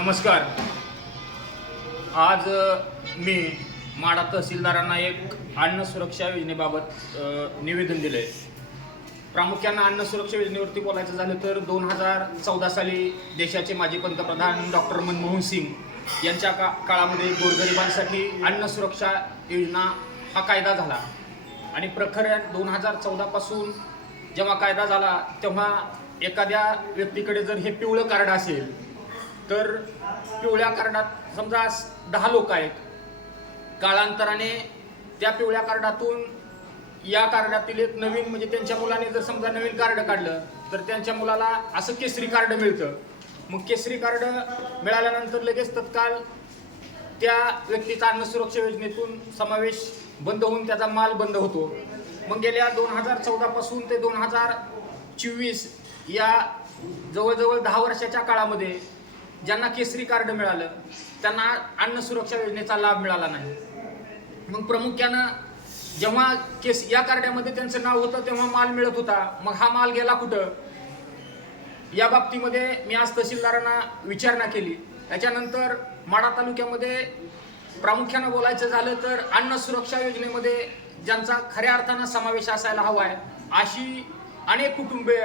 नमस्कार. आज मी माढा तहसीलदारांना एक अन्न सुरक्षा योजनेबाबत निवेदन दिले. प्रामुख्याने अन्न सुरक्षा योजनेवरती बोलायचं झालं तर 2014 साली देशाचे माजी पंतप्रधान डॉक्टर मनमोहन सिंग यांच्या काळामध्ये गोरगरिबांसाठी अन्न सुरक्षा योजना हा कायदा झाला आणि प्रखर 2014 पासून जेव्हा कायदा झाला तेव्हा एखाद्या व्यक्तीकडे जर हे पिवळं कार्ड असेल तर पिवळ्या कार्डात समजा 10 लोक आहेत, काळांतराने त्या पिवळ्या कार्डातून या कार्डातील एक नवीन म्हणजे त्यांच्या मुलाने जर समजा नवीन कार्ड काढलं तर त्यांच्या मुलाला असं केसरी कार्ड मिळतं. मग केसरी कार्ड मिळाल्यानंतर लगेच तत्काळ त्या व्यक्तीचा अन्न सुरक्षा योजनेतून समावेश बंद होऊन त्याचा माल बंद होतो. मग गेल्या 2014 पासून ते 2024 या जवळजवळ 10 वर्षाच्या काळामध्ये ज्यांना केसरी कार्ड मिळालं त्यांना अन्न सुरक्षा योजनेचा लाभ मिळाला नाही. मग प्रामुख्यानं जेव्हा या कार्डामध्ये त्यांचं नाव होतं तेव्हा माल मिळत होता. मग हा माल गेला कुठं, या बाबतीमध्ये मी आज तहसीलदारांना विचारणा केली. त्याच्यानंतर माढा तालुक्यामध्ये प्रामुख्यानं बोलायचं झालं तर अन्न सुरक्षा योजनेमध्ये ज्यांचा खऱ्या अर्थानं समावेश असायला हवा आहे अशी अनेक कुटुंबे,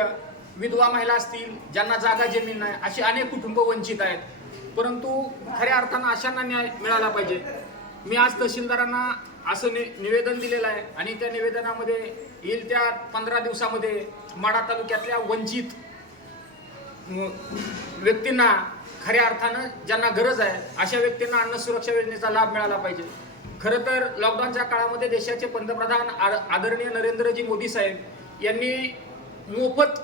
विधवा महिला असतील, ज्यांना जागा जमीन नाही, अशी अनेक कुटुंब वंचित आहेत. परंतु खऱ्या अर्थानं अशांना न्याय मिळाला पाहिजे. मी आज तहसीलदारांना असं निवेदन दिलेलं आहे आणि त्या निवेदनामध्ये येईल त्या 15 दिवसामध्ये माढा तालुक्यातल्या वंचित व्यक्तींना खऱ्या अर्थानं ज्यांना गरज आहे अशा व्यक्तींना अन्न सुरक्षा योजनेचा लाभ मिळाला पाहिजे. खरं तर लॉकडाऊनच्या काळामध्ये देशाचे पंतप्रधान आदरणीय नरेंद्रजी मोदी साहेब यांनी मोफत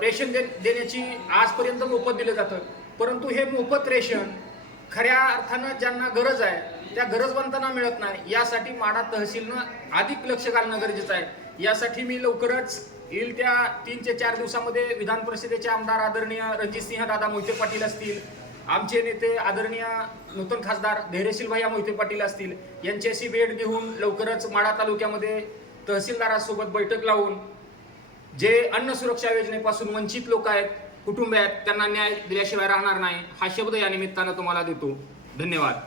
रेशन देण्याची आजपर्यंत मोफत दिलं जातं. परंतु हे मोफत रेशन खऱ्या अर्थानं ज्यांना गरज आहे त्या गरजवंतांना मिळत नाही. यासाठी माढा तहसीलनं अधिक लक्ष घालणं गरजेचं आहे. यासाठी मी लवकरच येईल त्या 3 ते 4 दिवसामध्ये विधान परिषदेचे आमदार आदरणीय रणजितसिंह दादा मोहिते पाटील असतील, आमचे नेते आदरणीय नूतन खासदार धैर्यशील भैया मोहिते पाटील असतील, यांच्याशी भेट घेऊन लवकरच माढा तालुक्यामध्ये तहसीलदारासोबत बैठक लावून जे अन्न सुरक्षा योजनेपासून वंचित लोक आहेत, कुटुंब आहेत, त्यांना न्याय दिल्याशिवाय राहणार नाही हा शब्द या निमित्तानं तुम्हाला देतो. धन्यवाद.